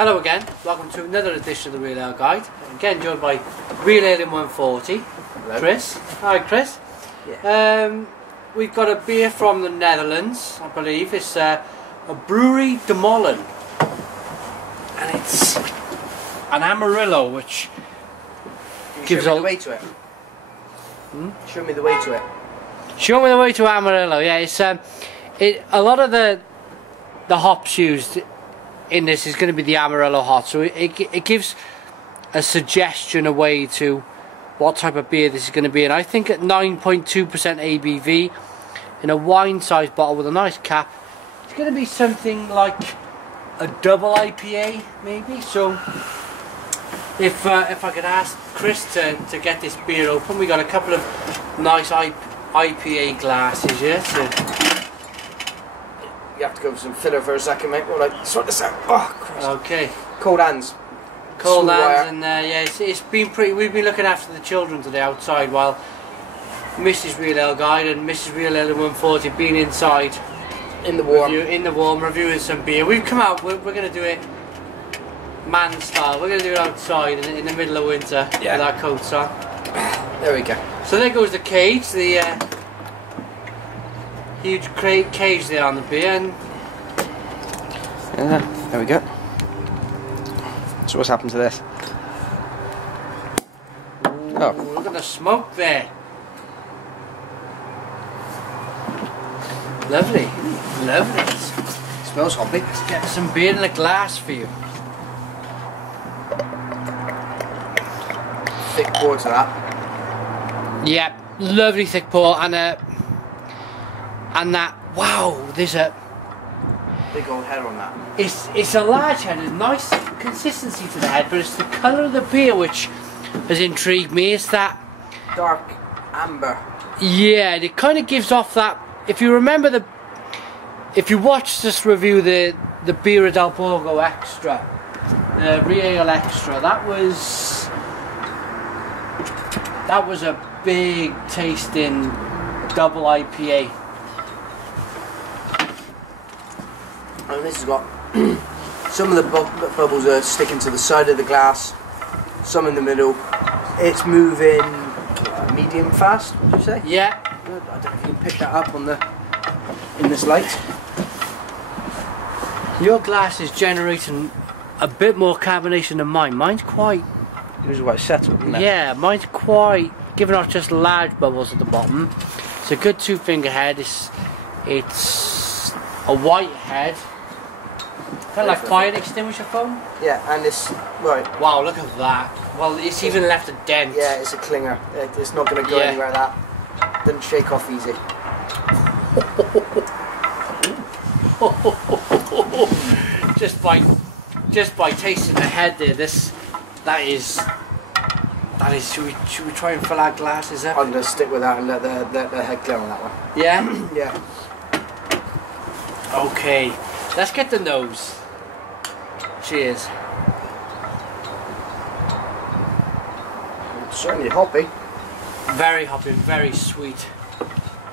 Hello again, welcome to another edition of the Real Ale Guide. Again joined by Real Ale in 140. Hello. Chris. Hi Chris. Yeah. We've got a beer from the Netherlands, I believe. It's a Brouwerij De Molen. And it's an Amarillo, which gives Show me the way to it. Show me the way to it. Show me the way to Amarillo. Yeah, it's a lot of the hops used in this is going to be the Amarillo hop, so it gives a suggestion away to what type of beer this is going to be. And I think at 9.2% ABV in a wine-sized bottle with a nice cap, it's going to be something like a double IPA, maybe. So if I could ask Chris to get this beer open, we got a couple of nice IPA glasses here. So You have to go for some filler for a second, mate. Well, like, sort this out. Oh, Christ. okay. Cold hands. Cold Small hands, wire. and yeah, it's been pretty. We've been looking after the children today outside while Mrs. Real Ale Guide and Mrs. Real Ale 140 been inside In the warm. reviewing some beer. We've come out. We're going to do it man style. We're going to do it outside in the middle of winter with our coats on. There we go. So there goes the cage, the huge cage there on the beer. And There we go. So what's happened to this? Oh. look at the smoke there. Lovely, lovely. Smells hoppy. Let's get some beer in a glass for you. Thick pour to that. Yeah, lovely thick pour, and that. Wow, there's a. Big old head on that. It's a large head, a nice consistency to the head, but it's the colour of the beer which has intrigued me. It's that. Dark amber. Yeah, it kind of gives off that. If you remember if you watched us review the Birra del Borgo Extra, the Real Extra, that was a big tasting double IPA. And this has got some of the bubbles are sticking to the side of the glass, some in the middle. It's moving medium fast, would you say? Yeah. Good. I don't know if you can pick that up in this light. Your glass is generating a bit more carbonation than mine. Mine's quite. It was quite settled, isn't it? Yeah, mine's quite giving off just large bubbles at the bottom. It's a good two-finger head. It's a white head. Kind of like fire extinguisher foam. Yeah, and it's right. Wow, look at that. Well, it's even left a dent. Yeah, it's a clinger. It's not going to go anywhere. That doesn't shake off easy. just by tasting the head there, that is. Should we try and fill our glasses up? I'm going to stick with that and let the head clear on that one. Yeah. Yeah. Okay, let's get the nose. Cheers. It's certainly hoppy. Very hoppy, very sweet.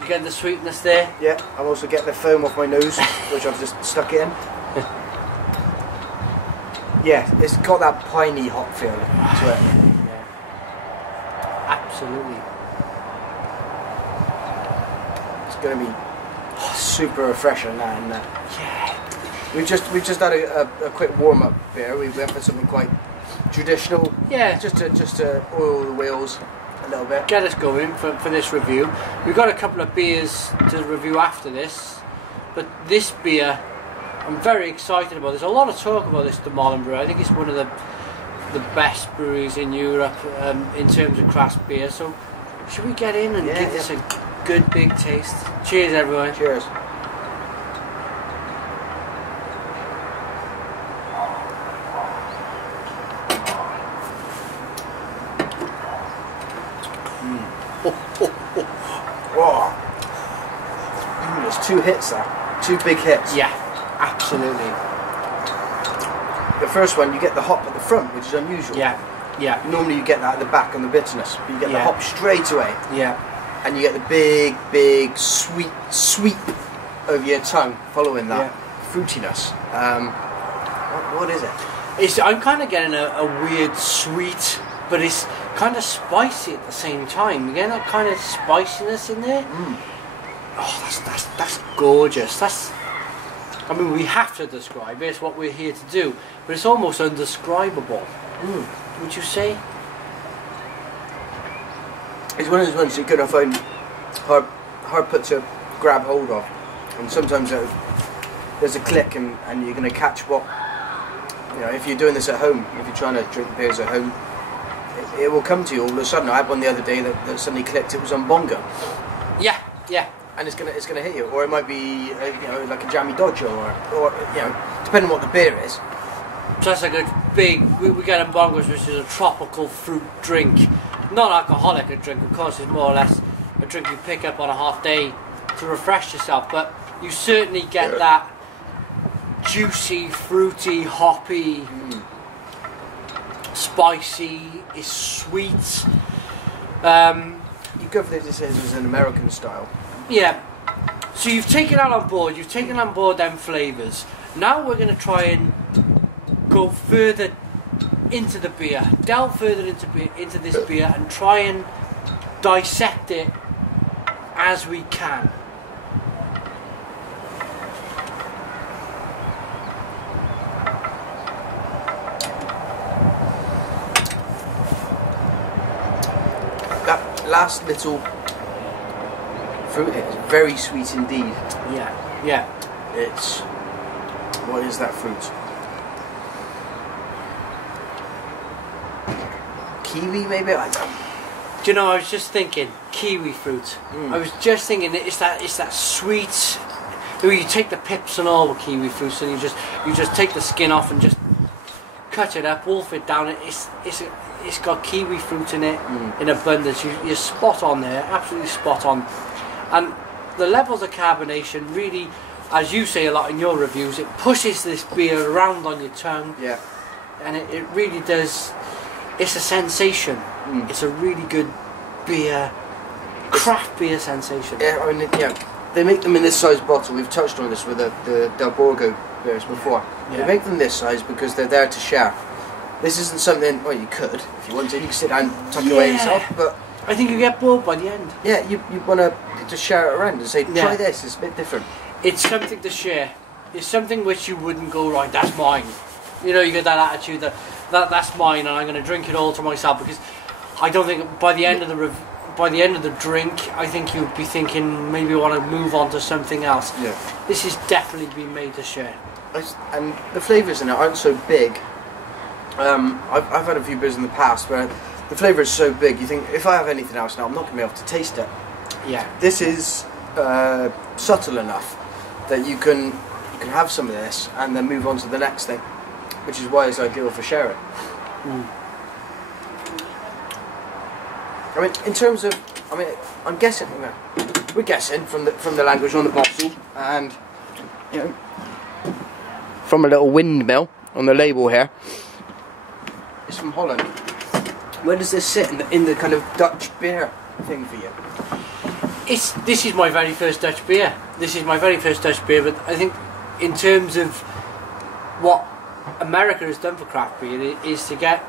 You getting the sweetness there? Yeah, I'm also getting the foam off my nose, which I've just stuck it in. Yeah, it's got that piney hop feel to it. Yeah. Absolutely. It's going to be super refreshing now, isn't it? Yeah. We've just had a quick warm up beer. We went for something quite traditional. Yeah. Just to oil the wheels a little bit. Get us going for this review. We've got a couple of beers to review after this, but this beer I'm very excited about. There's a lot of talk about this De Molen brewery. I think it's one of the best breweries in Europe in terms of craft beer. So should we get in and give this a good big taste? Cheers everyone. Cheers. Oh. There's two hits there. Two big hits. Yeah, absolutely. The first one, you get the hop at the front, which is unusual. Yeah, yeah. Normally you get that at the back on the bitterness, but you get the hop straight away. Yeah. And you get the big sweep over your tongue following that fruitiness. What is it? I'm kind of getting a weird sweet, but it's kind of spicy at the same time. You get that kind of spiciness in there. Oh, that's gorgeous. I mean, we have to describe it. It's what we're here to do, but it's almost undescribable. Would you say? It's one of those ones you could find hard put to grab hold of, and sometimes there's a click and you're going to catch what, you know, if you're doing this at home, if you're trying to drink beers at home, it will come to you all of a sudden. I had one the other day that suddenly clicked. It was on bongo. Yeah. And it's gonna hit you, or it might be you know, like a jammy dodger, or you know, depending on what the beer is. So that's like a big. We get in bongos, which is a tropical fruit drink, non-alcoholic a drink. Of course, it's more or less a drink you pick up on a hot day to refresh yourself. But you certainly get that juicy, fruity, hoppy, spicy. It's sweet. You go for this as an American style. Yeah, so you've taken that on board, them flavours. Now we're going to try and go further into the beer, delve further into this beer and try and dissect it as we can. That last little fruit is very sweet indeed. Yeah. It's, what is that fruit? Kiwi maybe? I don't. Do you know, I was just thinking kiwi fruit. I was just thinking it's that sweet. You take the pips and all with kiwi fruits, and you just take the skin off and just cut it up, wolf it down. It's got kiwi fruit in it in abundance. You're spot on there, absolutely spot on. And the levels of carbonation really, as you say a lot in your reviews, it pushes this beer around on your tongue. Yeah. And it really does. It's a sensation. It's a really good beer, craft beer sensation. Yeah, I mean, they make them in this size bottle. We've touched on this with the Del Borgo beers before. Yeah. They make them this size because they're there to share. This isn't something, well, you could, if you wanted, you could sit down and tuck it away yourself, but I think you get bored by the end. Yeah, you want to just share it around and say, try this, it's a bit different. It's something to share. It's something which you wouldn't go, right, that's mine. You know, you get that attitude that's mine and I'm going to drink it all to myself, because I don't think by the end of the drink, I think you'd be thinking maybe I want to move on to something else. Yeah. This is definitely been made to share. And the flavours in it aren't so big. I've had a few beers in the past where the flavour is so big, you think, if I have anything else now, I'm not going to be able to taste it. Yeah. This is subtle enough that you can have some of this and then move on to the next thing, which is why it's ideal for sharing. I mean, in terms of, I'm guessing, we're guessing from the language on the bottle, and you know, from a little windmill on the label here. It's from Holland. Where does this sit in the kind of Dutch beer thing for you? This is my very first Dutch beer. But I think in terms of what America has done for craft beer is to get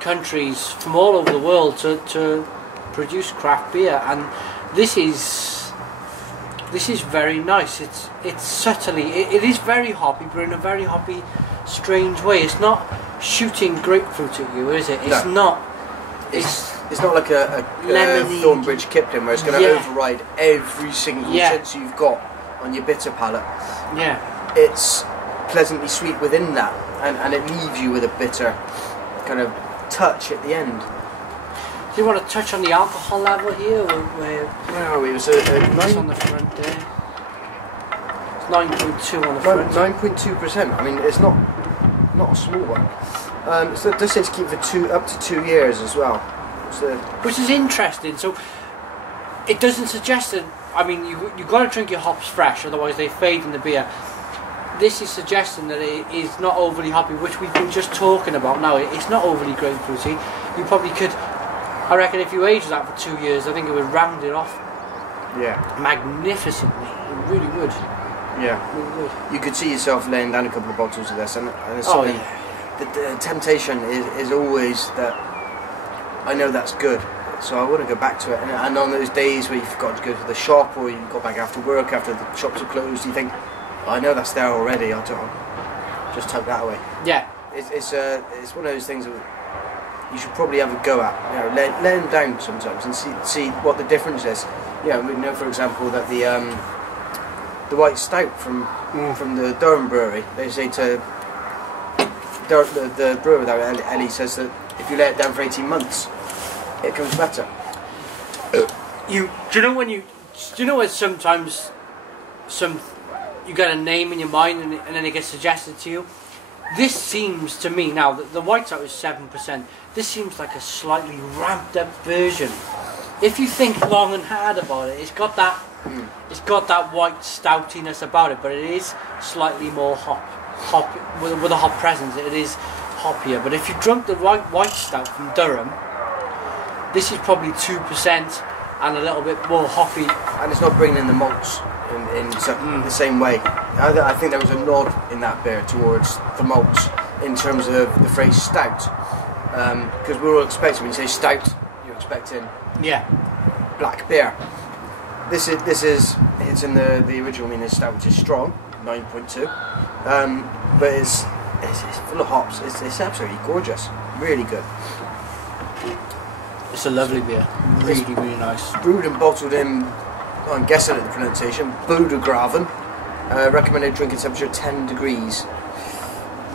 countries from all over the world to produce craft beer, and this is very nice. It's subtly, it is very hoppy, but in a very hoppy, strange way. It's not shooting grapefruit at you, is it? It's not. It's not like a Thornbridge Kipling where it's going to override every single sense you've got on your bitter palate. Yeah. It's pleasantly sweet within that, and it leaves you with a bitter kind of touch at the end. Do you want to touch on the alcohol level here? Where are we? It was it's on the front there. It's 9.2 on the front. 9.2%. I mean, it's not a small one. So it does say to keep for up to 2 years as well. Which is interesting. So it doesn't suggest that. I mean, you've got to drink your hops fresh, otherwise they fade in the beer. This is suggesting that it is not overly hoppy, which we've been just talking about now. It's not overly grapefruity. You probably could, I reckon, if you aged that for 2 years, I think it would round it off. Yeah. Magnificently. It really would. Yeah. Really would. You could see yourself laying down a couple of bottles of this, and it's something the temptation is always that I know that's good, so I want to go back to it. And on those days where you forgot to go to the shop, or you got back after work after the shops are closed, you think, oh, I know that's there already. I'll just tuck that away. Yeah. It's one of those things that you should probably have a go at. You know, let them down sometimes and see what the difference is. You know, we know, for example, that the white stout from the Durham brewery, they say to the brewer there, Ellie, says that if you let it down for 18 months, it comes better. Do you know when sometimes you get a name in your mind and then it gets suggested to you? This seems to me now that the white stout is 7%. This seems like a slightly ramped up version. If you think long and hard about it, it's got that white stoutiness about it, but it is slightly more hop with a hop presence. It is hoppier. But if you drunk the white stout from Durham, this is probably 2% and a little bit more hoppy. And it's not bringing in the malts in the same way. I think there was a nod in that beer towards the malts in terms of the phrase stout. Because we're all expecting, when you say stout, you're expecting black beer. This is it's in the original meaning of stout, which is strong, 9.2. But it's full of hops. It's absolutely gorgeous, really good. It's a lovely beer, really nice. Brewed and bottled in, I'm guessing at the pronunciation, Bodegraven. Recommended drinking temperature 10 degrees.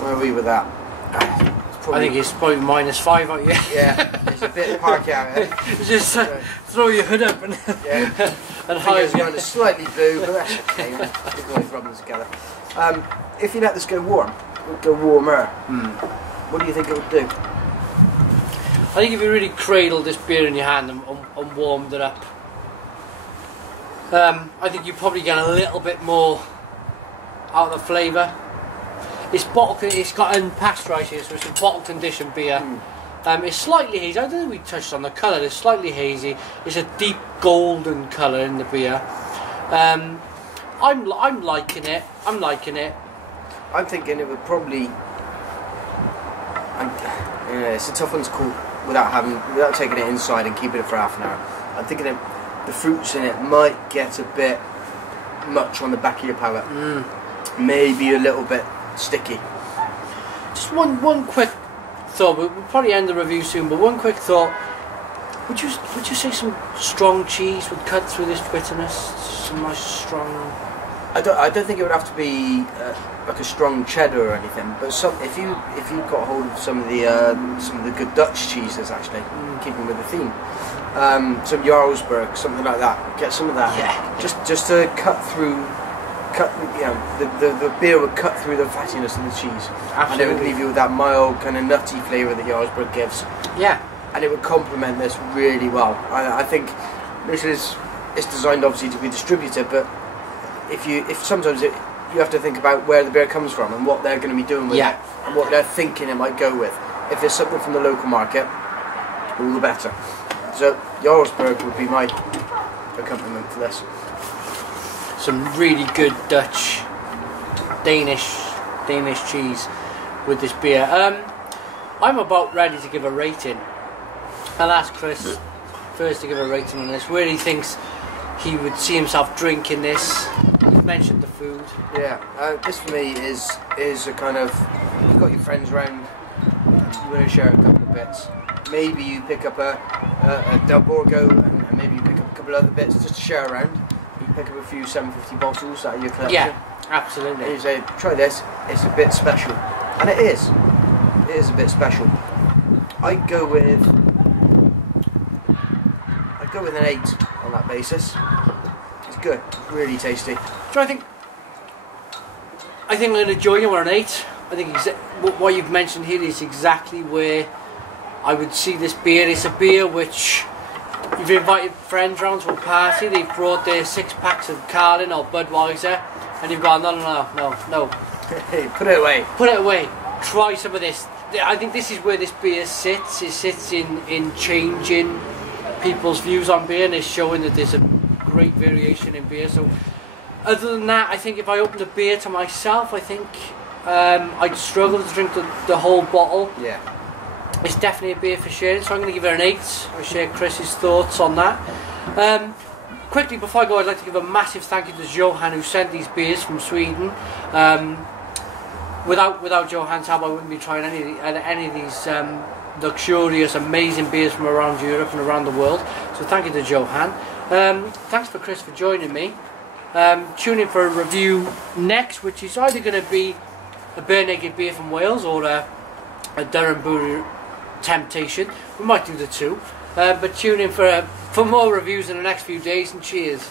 Where are we with that? I think it's probably -5 out here. Yeah, it's a bit parky out here. Just throw your hood up and hide. It's slightly blue, but that's okay. We can always rub them together. If you let this go warm, it would go warmer. What do you think it would do? I think if you really cradled this beer in your hand and warmed it up, I think you probably get a little bit more out of the flavour. It's got unpasteurised here, so it's a bottle conditioned beer. It's slightly hazy. I don't think we touched on the colour. It's slightly hazy. It's a deep golden colour in the beer. I'm liking it. I'm liking it. I'm thinking it would probably. It's a tough one to call without taking it inside and keeping it for half an hour. I'm thinking the fruits in it might get a bit much on the back of your palate. Maybe a little bit sticky. Just one quick thought. We'll probably end the review soon, but one quick thought. Would you say some strong cheese would cut through this bitterness? Some nice strong. I don't think it would have to be like a strong cheddar or anything, but if you got hold of some of the good Dutch cheeses, actually, keeping with the theme, some Jarlsberg, something like that. Get some of that. Yeah. Just to cut through. The beer would cut through the fattiness of the cheese. Absolutely. And it would leave you with that mild kind of nutty flavour that Jarlsberg gives. Yeah. And it would complement this really well. I think it's designed obviously to be distributed, but if sometimes you have to think about where the beer comes from and what they're going to be doing with it and what they're thinking it might go with. If it's something from the local market, all the better. So Jarlsberg would be my accompaniment for this. Some really good Dutch, Danish cheese with this beer. I'm about ready to give a rating. I'll ask Chris first to give a rating on this. Where he thinks he would see himself drinking this. You've mentioned the food. Yeah, this for me is a kind of, you've got your friends around, you want to share a couple of bits. Maybe you pick up a Del Borgo and maybe you pick up a couple of other bits just to share around. You pick up a few 750 bottles out of your collection. Yeah, absolutely. And you say, try this, it's a bit special. And it is. It is a bit special. I'd go with an 8 on that basis. It's good, it's really tasty. So I think I'm going to join you on an 8. I think what you've mentioned here is exactly where I would see this beer. It's a beer which you've invited friends round to a party, they've brought their 6 packs of Carling or Budweiser, and you've gone, no. Hey, put it away. Put it away. Try some of this. I think this is where this beer sits. It sits in changing people's views on beer, and it's showing that there's a great variation in beer. So other than that, I think if I opened a beer to myself, I think I'd struggle to drink the whole bottle. Yeah. It's definitely a beer for sharing, so I'm going to give it an 8. I'll share Chris's thoughts on that. Quickly, before I go, I'd like to give a massive thank you to Johan, who sent these beers from Sweden. Without Johan's help, I wouldn't be trying any of these luxurious, amazing beers from around Europe and around the world. So thank you to Johan. Thanks for Chris for joining me. Tune in for a review next, which is either going to be a bare naked beer from Wales or a Durham Brewery Temptation. We might do the two. But tune in for more reviews in the next few days, and cheers.